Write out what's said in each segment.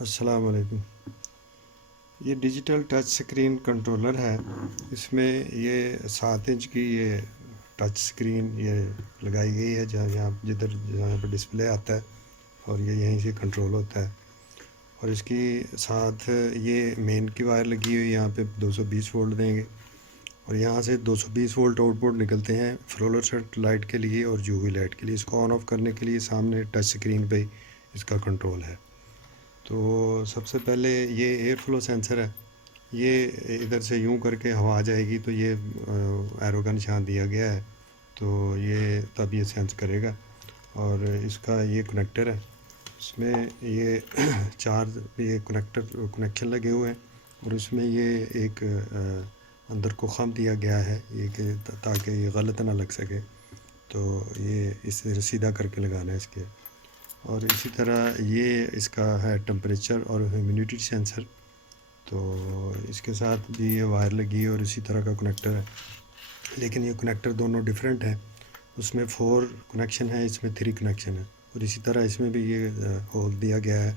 السلام علیکم۔ یہ ڈیجیٹل ٹچ سکرین کنٹرولر ہے۔ اس میں یہ 7 انچ کی یہ ٹچ سکرین یہ لگائی گئی ہے جہاں پہ ڈسپلے آتا ہے اور یہ یہیں سے کنٹرول ہوتا ہے۔ اور اس کی ساتھ یہ مین کی وائر لگی ہوئی، یہاں پہ 220 وولٹ دیں گے اور یہاں سے 220 وولٹ آؤٹ پٹ نکلتے ہیں فلورسنٹ لائٹ کے لیے اور یو وی لائٹ کے لیے۔ اس کو آن آف کرنے کے لیے سامنے ٹچ سکرین پہ اس کا کنٹرول ہے۔ تو سب سے پہلے یہ ایئر فلو سینسر ہے، یہ ادھر سے یوں کر کے ہوا آ جائے گی تو یہ ایرو کا نشان دیا گیا ہے، تو یہ تب یہ سینس کرے گا۔ اور اس کا یہ کنیکٹر ہے، اس میں یہ 4 یہ کنیکشن لگے ہوئے ہیں اور اس میں یہ ایک اندر کو خم دیا گیا ہے یہ کہ تاکہ یہ غلط نہ لگ سکے، تو یہ اس سے سیدھا کر کے لگانا ہے اس کے۔ اور اسی طرح یہ اس کا ہے ٹمپریچر اور ہیومیڈیٹی سینسر، تو اس کے ساتھ بھی یہ وائر لگی ہے اور اسی طرح کا کنیکٹر ہے، لیکن یہ کنیکٹر دونوں ڈیفرنٹ ہیں۔ اس میں 4 کنیکشن ہے، اس میں 3 کنیکشن ہے، اور اسی طرح اس میں بھی یہ ہول دیا گیا ہے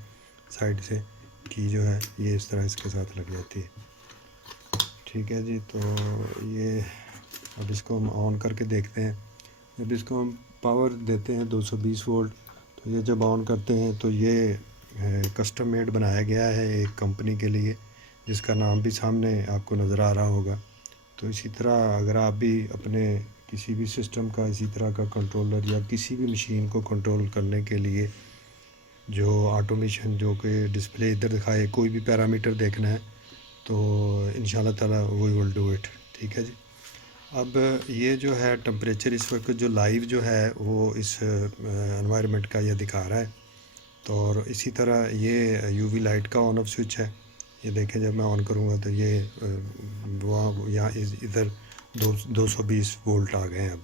سائڈ سے کہ جو ہے یہ اس طرح اس کے ساتھ لگ جاتی ہے۔ ٹھیک ہے جی، تو یہ اب اس کو ہم آن کر کے دیکھتے ہیں۔ جب اس کو ہم پاور دیتے ہیں 220 وولٹ، تو یہ جب آن کرتے ہیں تو یہ کسٹم میڈ بنایا گیا ہے ایک کمپنی کے لیے، جس کا نام بھی سامنے آپ کو نظر آ رہا ہوگا۔ تو اسی طرح اگر آپ بھی اپنے کسی بھی سسٹم کا اسی طرح کا کنٹرولر یا کسی بھی مشین کو کنٹرول کرنے کے لیے جو آٹومیشن جو کہ ڈسپلے ادھر دکھائے، کوئی بھی پیرامیٹر دیکھنا ہے تو انشاءاللہ تعالی وی ول ڈو اٹ۔ ٹھیک ہے جی۔ اب یہ جو ہے ٹمپریچر اس وقت جو لائیو جو ہے وہ اس انوائرمنٹ کا یہ دکھا رہا ہے، تو اور اسی طرح یہ یو وی لائٹ کا آن آف سوئچ ہے۔ یہ دیکھیں جب میں آن کروں گا تو یہ وہاں یہاں ادھر 220 وولٹ آ گئے ہیں اب۔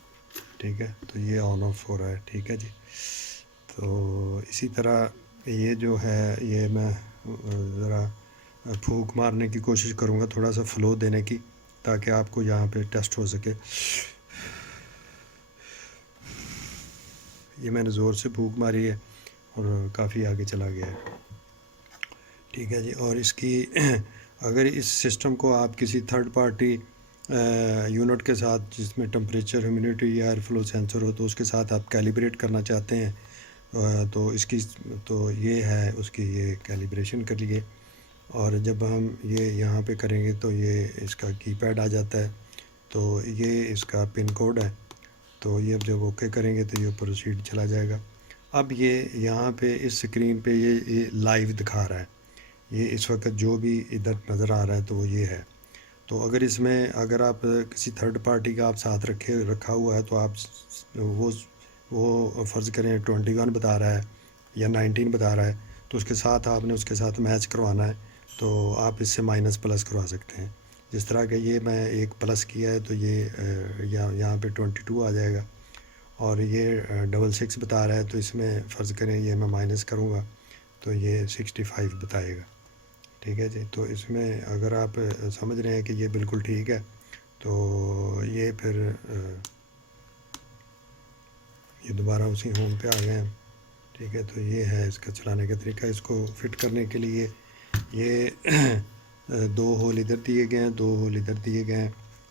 ٹھیک ہے، تو یہ آن آف ہو رہا ہے۔ ٹھیک ہے جی۔ تو اسی طرح یہ جو ہے یہ میں ذرا پھونک مارنے کی کوشش کروں گا، تھوڑا سا فلو دینے کی، تاکہ آپ کو یہاں پہ ٹیسٹ ہو سکے۔ یہ میں نے زور سے پھونک ماری ہے اور کافی آگے چلا گیا ہے۔ ٹھیک ہے جی۔ اور اس کی اگر اس سسٹم کو آپ کسی تھرڈ پارٹی یونٹ کے ساتھ جس میں ٹمپریچر، ہیومیڈیٹی یا ایئر فلو سینسر ہو تو اس کے ساتھ آپ کیلیبریٹ کرنا چاہتے ہیں، تو اس کی تو یہ ہے اس کی یہ کیلیبریشن کر لیے۔ اور جب ہم یہ یہاں پہ کریں گے تو یہ اس کا کی پیڈ آ جاتا ہے، تو یہ اس کا پن کوڈ ہے، تو یہ اب جب اوکے کریں گے تو یہ پروسیڈ چلا جائے گا۔ اب یہ یہاں پہ اس سکرین پہ یہ لائیو دکھا رہا ہے، یہ اس وقت جو بھی ادھر نظر آ رہا ہے تو وہ یہ ہے۔ تو اگر اس میں اگر آپ کسی تھرڈ پارٹی کا آپ ساتھ رکھا ہوا ہے تو آپ وہ فرض کریں 21 بتا رہا ہے یا 19 بتا رہا ہے، تو اس کے ساتھ آپ نے اس کے ساتھ میچ کروانا ہے، تو آپ اس سے مائنس پلس کروا سکتے ہیں۔ جس طرح کہ یہ میں ایک پلس کیا ہے تو یہ یہاں پہ 22 آ جائے گا، اور یہ 66 بتا رہا ہے تو اس میں فرض کریں یہ میں مائنس کروں گا تو یہ 65 بتائے گا۔ ٹھیک ہے جی۔ تو اس میں اگر آپ سمجھ رہے ہیں کہ یہ بالکل ٹھیک ہے تو یہ پھر یہ دوبارہ اسی ہوم پہ آ گئے ہیں۔ ٹھیک ہے، تو یہ ہے اس کا چلانے کا طریقہ۔ اس کو فٹ کرنے کے لیے یہ 2 ہول ادھر دیے گئے ہیں، 2 ہول ادھر دیے گئے ہیں،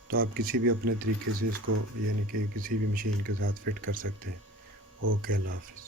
تو آپ کسی بھی اپنے طریقے سے اس کو یعنی کہ کسی بھی مشین کے ساتھ فٹ کر سکتے ہیں۔ اوکے، اللہ حافظ۔